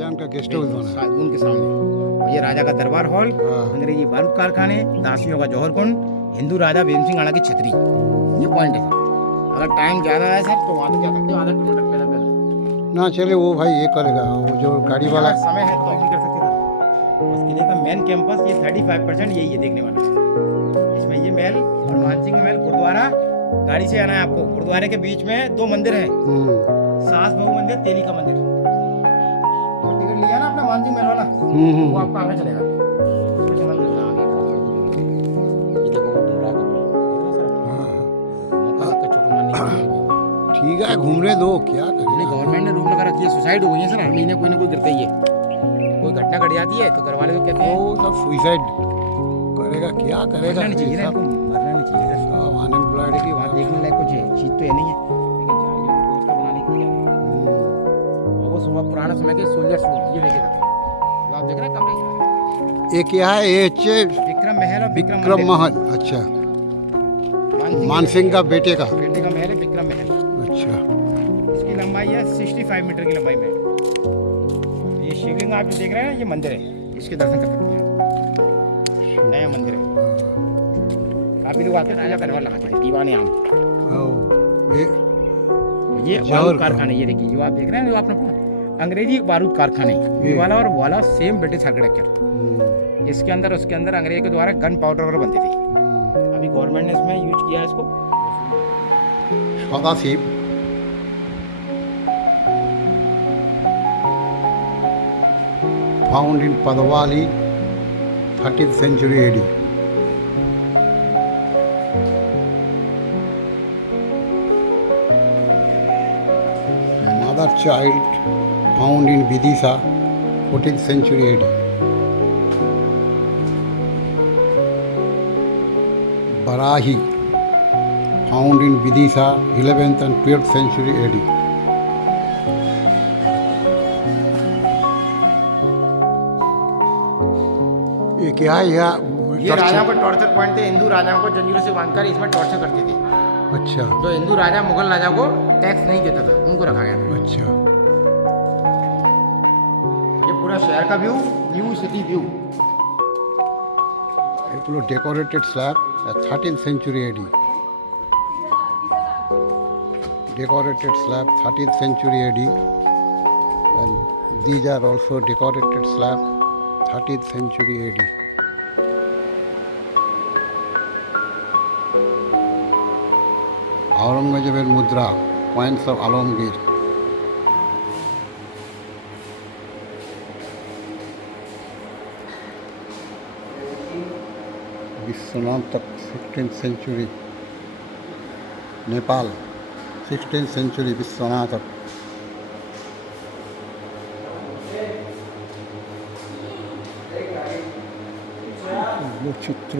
शाहजहां का guest house बना है। उनके सामने। और ये राजा का दरबार हॉल, हाँ। अंग्रेजी बारूद कारखाने, दासियों का जौहर कुंड, हिंदू राजा भीम सिंह आड़ा की छतरी। ये पॉइंट है सर। अगर टाइम ज़्यादा है सर तो वहाँ तो क्या सकते हो, आधा किलोमीटर पैदल पैदल। ना चले वो भाई ये करेगा, वो जो गाड़ी वाला। अगर समय है तो भी कर सकते हो। बस किले का मेन कैंपस ये 35% यही है देखने वाला। इसमें ये महल और मानसिंह महल, गुरुद्वारा गाड़ी से आना है आपको। गुरुद्वारे के बीच में 2 मंदिर हैं, सास बहू मंदिर, तेली का मंदिर। और टिकट लिया ना आपने मानसिंह महल वाला, वो आपका आगे चलेगा। कुछ मंदिर ना आगे ये देखो डुमरा का मौका का चौक मारने के लिए। ठीक है, घूमने दो, क्या नहीं, करेगा। गवर्नमेंट ने रूल लगा रखी है, सुसाइड हो गई है सर, हर महीने कोई ना कोई गिरता ही है। कोई घटना घट जाती है तो घर वाले तो कहते हैं वो सब सुसाइड करेगा, क्या करेगा। मरना नहीं चाहिए ना, इनको मरना नहीं चाहिए सर। सब अनएम्प्लॉयड देखिए वहाँ देखने लायक कुछ है चीज तो है नहीं है, लेकिन जहाँ ये व्यवस्था बनाने के लिए आए हैं। और वो सुबह पुराने समय के सोल्जर सूट ये लेके था, जो आप देख रहे हैं कमरे। ये क्या है, ये विक्रम महल और विक्रम विक्रम मंदिर। महल। अच्छा, मानसिंह मानसिंह का बेटे का। बेटे का महल है विक्रम महल। अच्छा, इसकी लंबाई है 65 मीटर की लंबाई में। ये शिवलिंग आप जो देख रहे हैं ये मंदिर है, इसके दर्शन कर सकते हैं आप। नया मंदिर है, काफी लोग आते हैं राजा करवा लगाते हैं, दीवाने आम। ये ये बारूद कारखाने, ये देखिए जो आप देख रहे हैं, जो आपने पढ़ा अंग्रेजी बारूद कारखाने, ये वाला और वो वाला सेम ब्रिटिश आर्किटेक्चर। इसके अंदर उसके अंदर अंग्रेज के द्वारा गन पाउडर वगैरह बनती थी। अभी गवर्नमेंट ने इसमें यूज किया है इसको। Sadashiv found in Padavali 13th century AD. Mother child found in Vidisha 14th century AD. Barahi found in Vidisha 11th and 12th century AD. ये क्या है ये राजाओं का टॉर्चर पॉइंट थे, हिंदू राजाओं को जंजीरों से बांधकर इसमें टॉर्चर करते थे। अच्छा जो हिंदू राजा मुगल राजा को टैक्स नहीं देता था उनको रखा गया था। अच्छा, ये पूरा शहर का व्यू, न्यू सिटी व्यू। এগুলো decorated slab 13th century AD. Decorated slab 13th century AD, and these are also decorated slab 13th century AD. আওরঙ্গজেবের মুদ্রা, coins of Alamgir. Biswanath 16th century, Nepal 16th century Vishwanath. চিত্র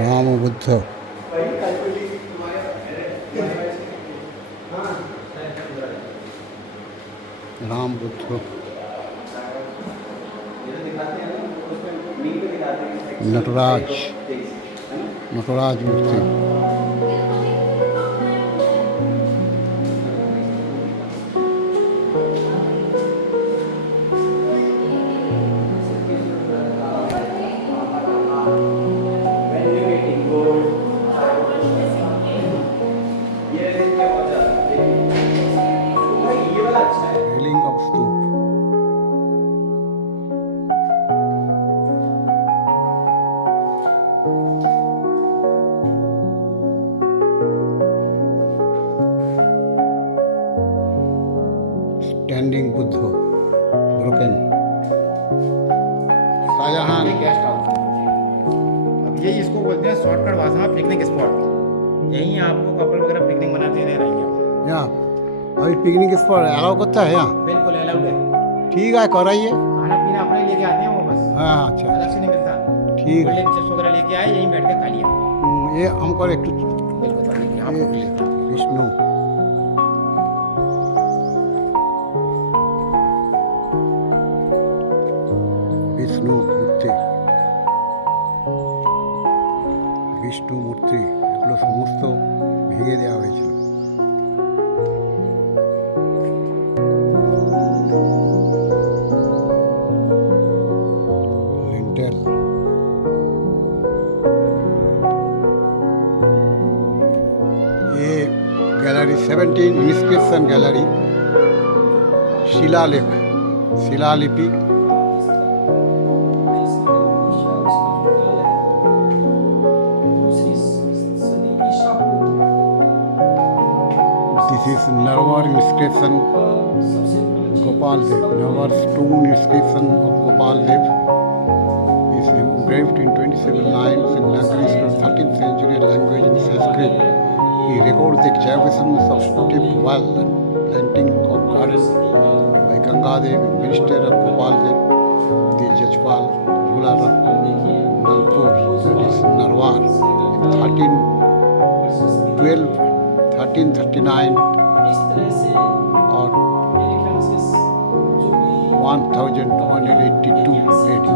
রাম ও Buddha. Ram Buddha, Nataraja, Nataraja murti. Railing of stupa. Standing Buddha, broken. Shahjahan guest house. अब ये इसको बोलते हैं shortcut भाषा में पिकनिक स्पॉट। यहीं आपको कपल वगैरह पिकनिक मनाते रह रहेंगे। यहाँ अभी पिकनिक स्पॉट अलाउ करता है यहाँ? बिल्कुल अलाउड है। ठीक है, कराइए। खाना पीना अपने लेके आते हैं वो बस। हाँ अच्छा, अलग से नहीं मिलता। ठीक है। चिप्स वगैरह लेके आए, यहीं बैठ के खा लिया। ये हमको एक बिल्कुल सर, देखिए आप फोटो लेते हैं। विष्णु, विष्णु मूर्ति, বিষ্ণু মূর্তি এগুলো সমস্ত ভেঙে দেওয়া হয়েছিল। লিন্টেল ये गैलरी 17 इंस्क्रिप्शन गैलरी शिलालेख शिलालिपि this is Narwar inscription Gopal Dev Narwar stone inscription of Gopal Dev is engraved in 27 lines in Nagaris 13th century language in Sanskrit. He records the excavations of stepped well and planting of gardens by Gangadev, minister of Gopaldev, the Jajpal, ruler of Nalpur, that is Narwar, in 1339 or 1282 AD.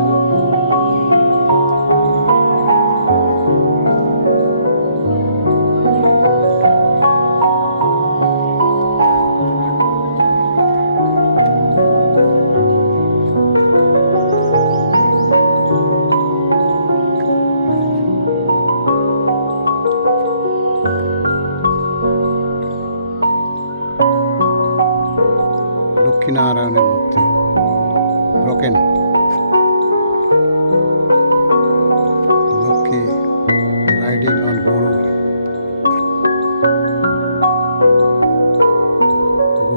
লক্ষ্মীনারায়ণের মূর্তি broken Lakshmi riding on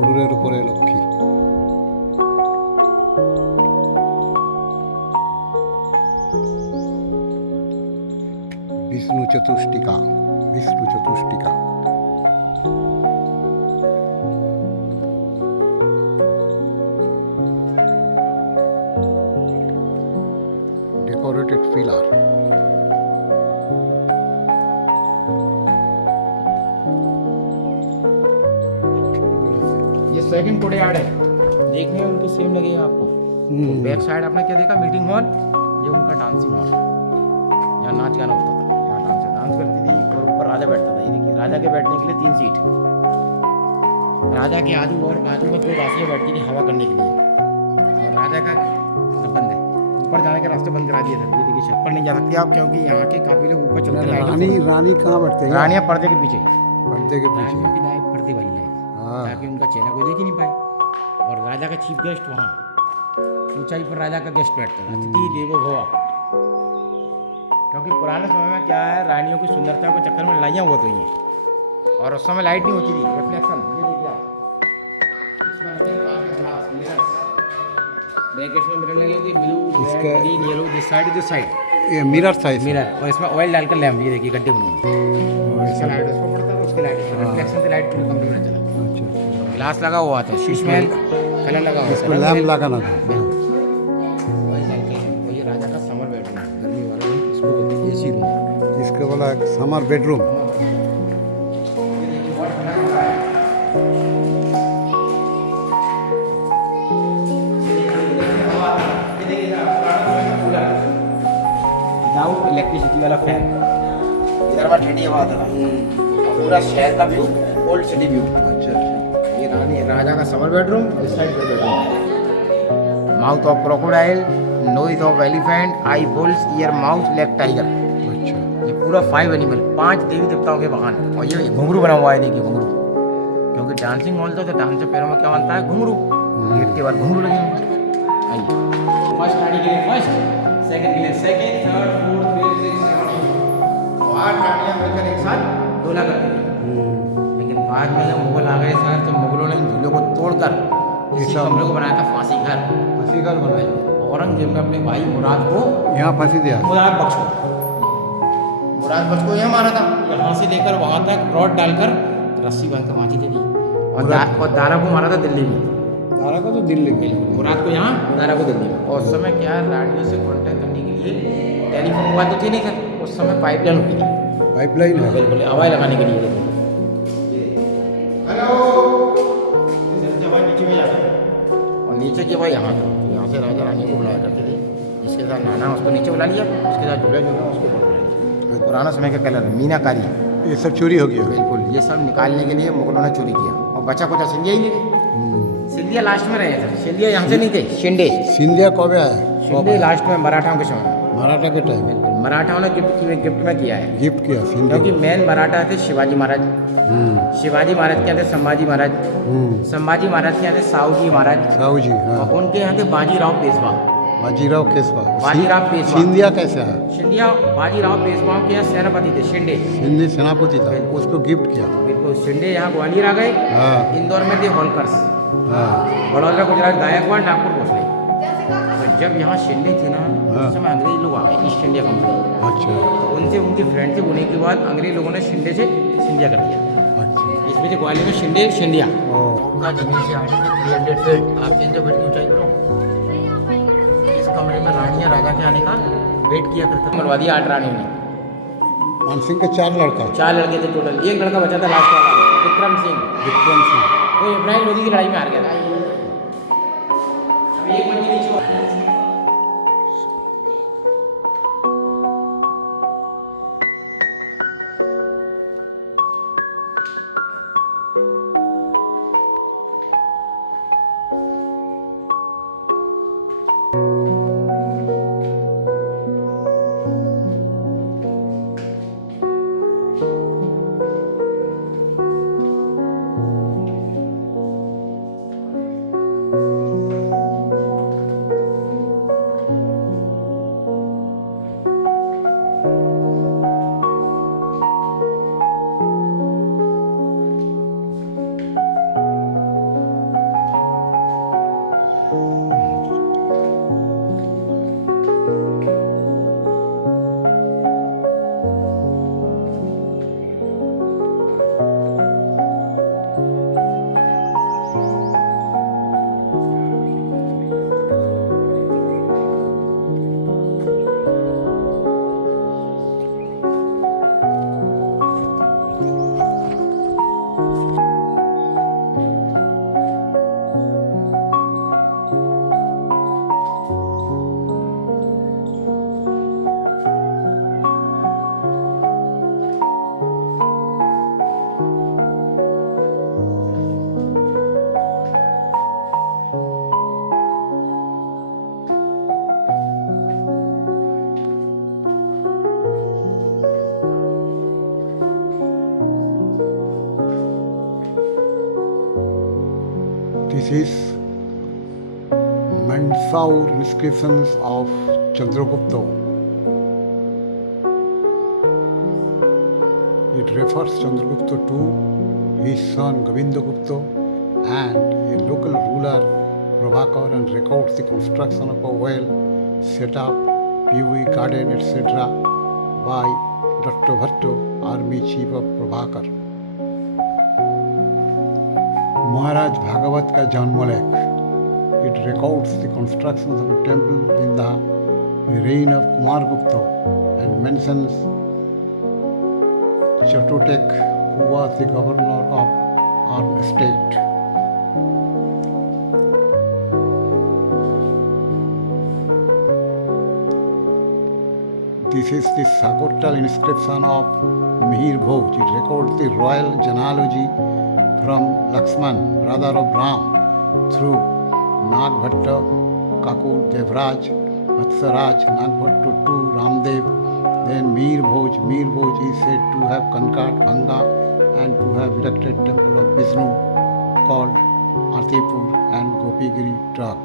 গরুরের উপরে Lakshmi Vishnu চতুষ্টিকা decorated pillar. ये second courtyard है, देखने में उनको same लगेगा आपको। Back side आपने क्या देखा, मीटिंग हॉल, ये उनका डांसिंग हॉल, यहाँ नाच गाना होता था, यहाँ डांस करती थी और ऊपर राजा बैठता था। ये देखिए राजा के बैठने के लिए 3 सीट, राजा के आजू और बाजू में 2 दासियाँ बैठती थी हवा करने के लिए, और राजा का बंद है, ऊपर जाने का रास्ता बंद करा दिया था। ये देखिए छत पर नहीं जा सकते आप, क्योंकि यहाँ के काफी लोग ऊपर चलते हैं। रानी कहाँ बैठते हैं? रानियाँ पर्दे के पीछे, पर्दे के पीछे रानियों की लाइफ पर्दे वाली लाइफ, ताकि उनका चेहरा कोई देख ही नहीं पाए। और राजा का चीफ गेस्ट वहाँ ऊंचाई पर राजा का गेस्ट बैठता है, अतिथि देवो भव। क्योंकि पुराने समय में क्या है, रानियों की सुंदरता के चक्कर में लड़ाइयाँ बहुत हुई हैं, और उस समय लाइट नहीं होती थी, रिफ्लेक्शन। ये देखिए आप, इसमें लगे कांच के ग्लास, मिरर्स, ब्रैकेट्स में मिरर लगे होते, ब्लू, इसका- ग्रीन, येलो, दिस साइड ये मिरर साइज मिरर, और इसमें ऑयल डालकर लैम्प, ये देखिए गड्ढे बने हुए हैं। इसका लाइट उसको पड़ता है, उसके लाइट रिफ्लेक्शन से लाइट पूरी कंप्लीट में चला। अच्छा ग्लास लगा हुआ था, शीश में कलर लगा हुआ इसको लैम्प लगाना था। ये राजा का समर बेडरूम, गर्मी वाला रूम, इसको बोलते हैं एसी रूम। इसके बोला समर बेडरूम। विदाउट इलेक्ट्रिसिटी वाला फैन, इधर हमारा ठंडी हवा आता था। पूरा शहर का व्यू, ओल्ड सिटी व्यू। अच्छा ये राजा का समर बेडरूम, इस साइड का bedroom. Mouth of crocodile, nose of elephant, eye bulls, ear mouth, leg tiger. अच्छा ये पूरा 5 एनिमल, 5 देवी देवताओं के वाहन। और ये घुंघरू बना हुआ है, देखिए घुंघरू, क्योंकि डांसिंग हॉल था, तो डांस के पैरों में क्या बनता है, घुंघरू। गेट के बाद घुंघरू लगे हैं। आइए, फर्स्ट गाड़ी के लिए फर्स्ट, सेकंड के लिए second, third, fourth, fifth, sixth, seventh, 8 गाड़ियाँ मिलकर एक साथ डोला करती थी। लेकिन बाद में जब मुगल आ गए सर, तो मुगलों ने इन झूलों को तोड़कर इसी कमरे को बनाया था फांसी घर। फांसी घर बनाया। औरंगजेब ने अपने भाई मुराद को यहाँ फांसी दिया। मुराद बख्श को यहाँ मारा था। यहाँ से लेकर वहाँ तक रॉड डालकर रस्सी बांध कर फांसी दे दी। और दारा को मारा था दिल्ली में। दारा को तो दिल्ली में, मुराद को यहाँ, दारा को दिल्ली में। और उस समय क्या है, रानियों से कॉन्टैक्ट करने के लिए टेलीफोन मोबाइल तो थे नहीं सर, उस समय पाइपलाइन होती थी। पाइपलाइन है। बिल्कुल हवाई लगाने के लिए। हेलो, हवाई नीचे में जाता है, और नीचे की हवाई यहाँ था। यहाँ से राजा रानी को बुलाया करते थे, जिसके साथ नाना उसको नीचे बुला लिया, उसके साथ झूला झूला उसको ऊपर बुला लिया। और पुराना समय का कलर है, मीनाकारी। ये सब चोरी हो गया। बिल्कुल, ये सब निकालने के लिए मुगलों ने चोरी किया और बचा कुचा सिंधिया ही ले गए। सिंधिया लास्ट में रहे थे, सिंधिया यहाँ से नहीं थे, शिंदे। सिंधिया कब आया? शिंदे लास्ट में मराठाओं के समय में। मराठा के टाइम बिल्कुल, मराठाओं ने गिफ्ट में किया है, गिफ्ट किया क्योंकि सिंधिया। मेन मराठा थे शिवाजी महाराज। शिवाजी महाराज के यहाँ थे संभाजी महाराज। संभाजी महाराज के यहाँ थे साहूजी महाराज। साहू जी, हाँ। और उनके यहाँ थे बाजीराव पेशवा। बाजीराव केसवा। बाजीराव पेशवा। सिंधिया कैसे आया? सिंधिया बाजीराव पेशवाओं के यहाँ सेनापति थे, शिंदे। सिंधी सेनापति था, उसको गिफ्ट किया। बिल्कुल, शिंदे यहाँ ग्वालियर आ गए। हाँ इंदौर में थे होलकर्स। हाँ बड़ौदा, गुजरात, गायकवाड़, नागपुर पहुँच गए। तो जब यहाँ शिंदे थे ना, हाँ। उस समय अंग्रेज लोग आ गए, ईस्ट इंडिया कंपनी। अच्छा तो उनसे उनके फ्रेंडशिप होने के बाद अंग्रेज लोगों ने शिंदे से सिंधिया कर दिया। अच्छा। इस वजह ग्वालियर में शिंदे सिंधिया। ओ उनका जमीन से आगे से 300 फीट, आप 300 फीट की ऊंचाई पर। इस कमरे में रानियाँ राजा के आने का वेट किया करते। मरवा दिया 8 रानियों ने। मानसिंह के 4 लड़का। 4 लड़के थे टोटल, एक लड़का बचा था लास्ट वाला, विक्रम सिंह। विक्रम सिंह। वो इब्राहिम लोधी की लड़ाई में हार गया था। अभी एक मंजिल नीचे हुआ। This is Mandsaur inscriptions of Chandragupta. It refers Chandragupta to his son Govindagupta and a local ruler Prabhakar, and records the construction of a well set up, POE garden, etc. by Dr. Bhatto, army chief of Prabhakar. महाराज भागवत का जन्मलेख. It records the construction of a temple in the reign of Kumargupta and mentions Chatutek, who was the governor of Arm state. This is the Sakortal inscription of Mihir Bhoj. It records the royal genealogy from Lakshman, brother of Ram, through Nagbhatta, Kakur, Devraj, Vatsaraj, Nagbhatta to Ramdev. Then Mir Bhoj. Mir Bhoj is said to have conquered Banga and to have erected temple of Vishnu called Atipur and Gopigiri Trak.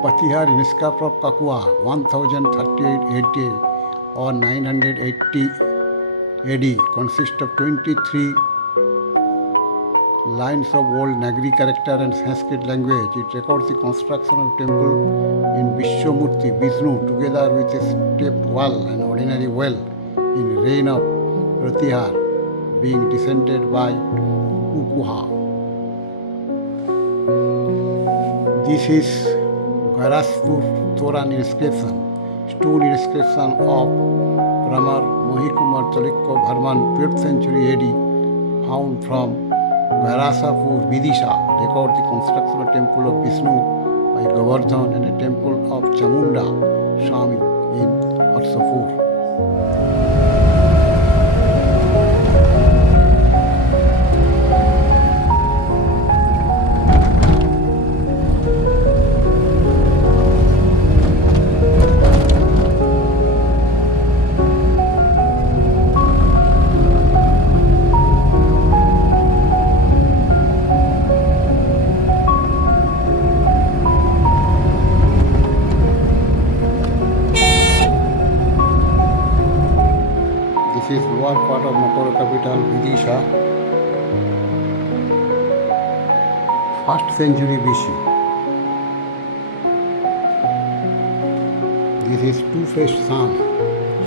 Patihar inscription of Kakua 1038 AD or 980 AD consists of 23 lines of old Nagari character and Sanskrit language. It records the construction of temple in Vishwamurti, Vishnu, together with a stepped wall and ordinary well in reign of Pratihar, being descended by Kukuha. This is Garaspur Toran inscription, stone inscription of Pramar Mohikumar Chalikya Bharman, 12th century AD, found from Vyasapur, Vidisha record the construction of temple of Vishnu by Govardhan and a temple of Chamunda Swami in Harsapur. This is lower part of Makoro capital, Vidisha. 1st century BC. This is two-faced sun,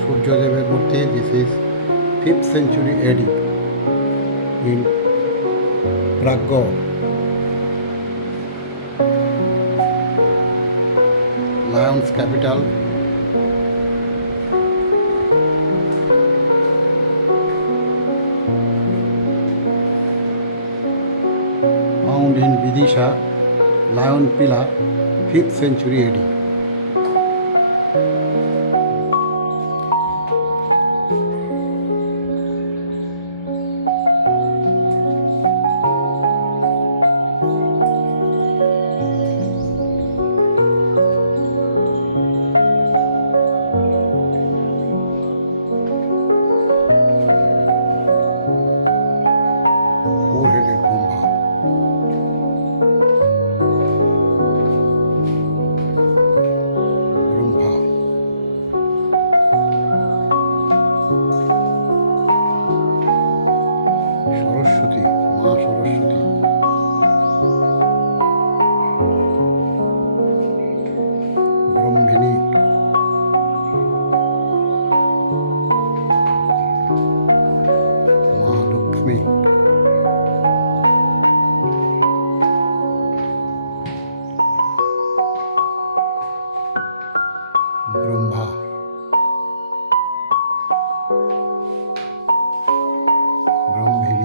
Suryadever Murti. This is 5th century AD in Prague. Lion's capital. Found in Vidisha, Lion Pillar, 5th century AD. Four-headed Brahma. Brahma. Saraswati, Ma Saraswati. Brahmini. Ma Lakshmi. Brahma. Brahmini.